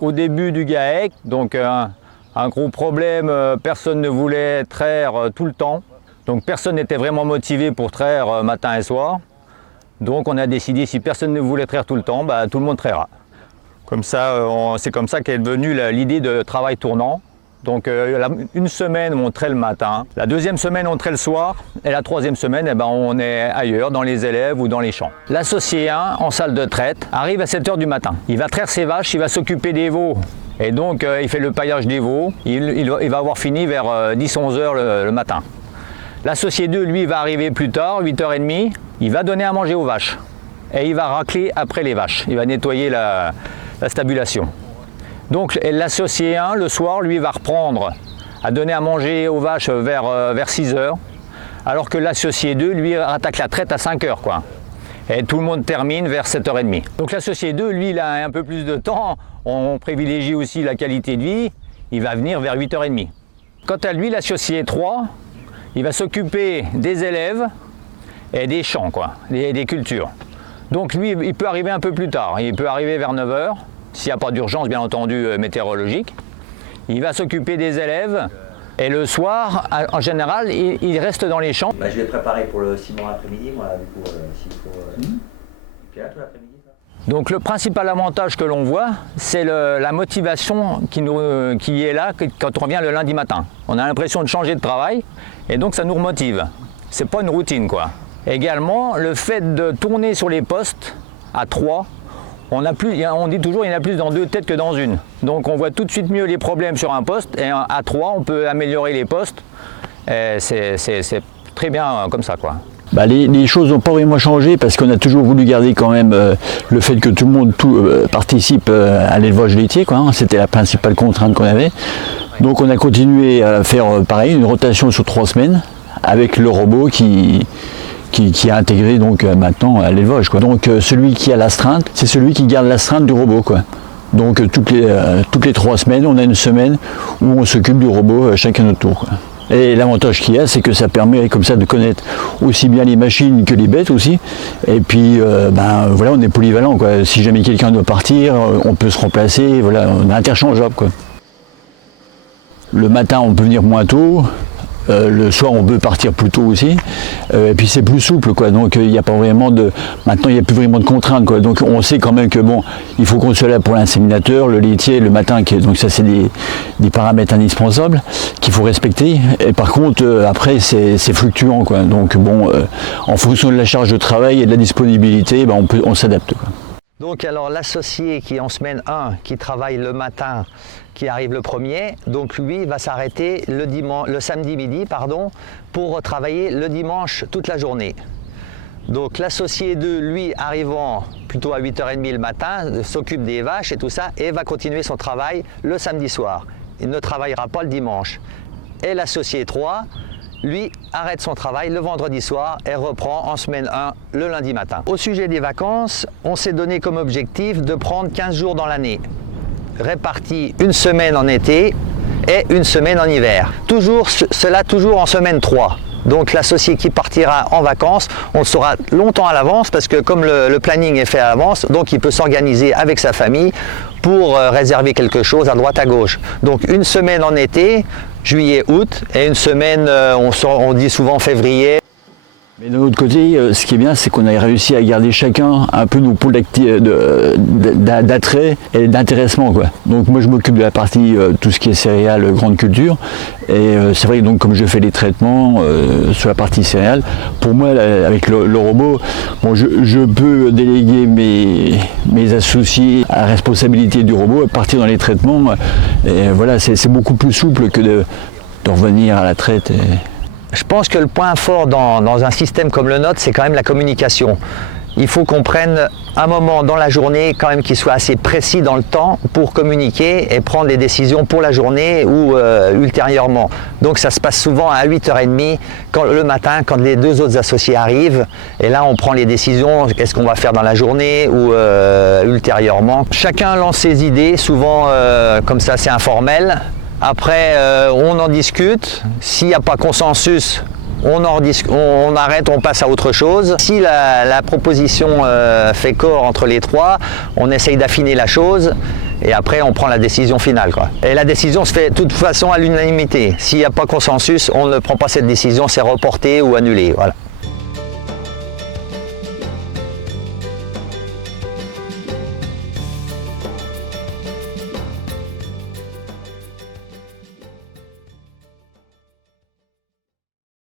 Au début du GAEC, donc un gros problème, personne ne voulait traire tout le temps. Donc personne n'était vraiment motivé pour traire matin et soir. Donc on a décidé, si personne ne voulait traire tout le temps, bah, tout le monde traira. Comme ça, c'est comme ça qu'est devenue l'idée de travail tournant. Donc une semaine on traite le matin, la deuxième semaine on traite le soir et la troisième semaine on est ailleurs, dans les élèves ou dans les champs. L'associé 1 en salle de traite arrive à 7 h du matin. Il va traire ses vaches, il va s'occuper des veaux et donc il fait le paillage des veaux. Il va avoir fini vers 10-11 h le matin. L'associé 2 lui va arriver plus tard, 8 h 30, il va donner à manger aux vaches et il va racler après les vaches, il va nettoyer la stabulation. Donc l'associé 1, le soir, lui va reprendre à donner à manger aux vaches vers 6 h, alors que l'associé 2, lui, attaque la traite à 5 h, quoi. Et tout le monde termine vers 7 h 30. Donc l'associé 2, lui, il a un peu plus de temps, on privilégie aussi la qualité de vie, il va venir vers 8 h 30. Quant à lui, l'associé 3, il va s'occuper des élèves et des champs, quoi, des cultures. Donc lui, il peut arriver un peu plus tard, il peut arriver vers 9 h. S'il n'y a pas d'urgence, bien entendu, météorologique. Il va s'occuper des élèves et le soir, en général, il reste dans les champs. Bah, je vais préparer pour le ciment après-midi, moi, du coup, s'il faut... Tu es là, toi, l'après-midi, ça ? Donc le principal avantage que l'on voit, c'est la motivation qui est là quand on revient le lundi matin. On a l'impression de changer de travail et donc ça nous remotive. C'est pas une routine, quoi. Également, le fait de tourner sur les postes à 3, on dit toujours qu'il y en a plus dans 2 têtes que dans une. Donc on voit tout de suite mieux les problèmes sur un poste et à 3 on peut améliorer les postes. C'est très bien comme ça, quoi. Bah les choses n'ont pas vraiment changé parce qu'on a toujours voulu garder quand même le fait que tout le monde participe à l'élevage laitier, quoi, hein. C'était la principale contrainte qu'on avait. Donc on a continué à faire pareil, une rotation sur 3 semaines avec le robot qui est intégré donc maintenant à l'élevage, quoi. Donc celui qui a l'astreinte, c'est celui qui garde l'astreinte du robot, quoi. Donc toutes les 3 semaines, on a une semaine où on s'occupe du robot chacun notre tour, quoi. Et l'avantage qu'il y a, c'est que ça permet comme ça de connaître aussi bien les machines que les bêtes aussi. Et puis voilà, on est polyvalent, quoi. Si jamais quelqu'un doit partir, on peut se remplacer, voilà, on est interchangeable, quoi. Le matin, on peut venir moins tôt. Le soir, on peut partir plus tôt aussi. Et puis c'est plus souple, quoi. Donc il n'y a pas vraiment de. Maintenant, il n'y a plus vraiment de contraintes, quoi. Donc on sait quand même que bon, il faut qu'on soit là pour l'inséminateur, le laitier, le matin. Donc ça, c'est des paramètres indispensables qu'il faut respecter. Et par contre, après, c'est fluctuant, quoi. Donc bon, en fonction de la charge de travail et de la disponibilité, on s'adapte, quoi. Donc alors l'associé qui est en semaine 1, qui travaille le matin, qui arrive le premier, donc lui va s'arrêter le samedi midi, pour travailler le dimanche toute la journée. Donc l'associé 2, lui, arrivant plutôt à 8 h 30 le matin, s'occupe des vaches et tout ça, et va continuer son travail le samedi soir. Il ne travaillera pas le dimanche. Et l'associé 3, lui, arrête son travail le vendredi soir et reprend en semaine 1 le lundi matin. Au sujet des vacances, on s'est donné comme objectif de prendre 15 jours dans l'année, répartis une semaine en été et une semaine en hiver. Cela toujours en semaine 3. Donc l'associé qui partira en vacances, on le saura longtemps à l'avance parce que comme le planning est fait à l'avance, donc il peut s'organiser avec sa famille pour réserver quelque chose à droite à gauche. Donc une semaine en été, juillet, août, et une semaine, on dit souvent février. Mais d'un autre côté, ce qui est bien, c'est qu'on a réussi à garder chacun un peu nos pôles d'attrait et d'intéressement, quoi. Donc moi je m'occupe de la partie tout ce qui est céréales, grande culture, et c'est vrai que donc comme je fais les traitements sur la partie céréales, pour moi avec le robot, bon, je peux déléguer mes associés à la responsabilité du robot et partir dans les traitements, et voilà, c'est beaucoup plus souple que de revenir à la traite. Je pense que le point fort dans un système comme le nôtre, c'est quand même la communication. Il faut qu'on prenne un moment dans la journée quand même qui soit assez précis dans le temps pour communiquer et prendre les décisions pour la journée ou ultérieurement. Donc ça se passe souvent à 8 h 30 le matin quand les 2 autres associés arrivent, et là on prend les décisions, qu'est-ce qu'on va faire dans la journée ou ultérieurement. Chacun lance ses idées, souvent comme ça c'est informel. Après, on en discute. S'il n'y a pas consensus, on arrête, on passe à autre chose. Si la proposition fait corps entre les 3, on essaye d'affiner la chose. Et après, on prend la décision finale, quoi. Et la décision se fait de toute façon à l'unanimité. S'il n'y a pas consensus, on ne prend pas cette décision, c'est reporté ou annulé. Voilà.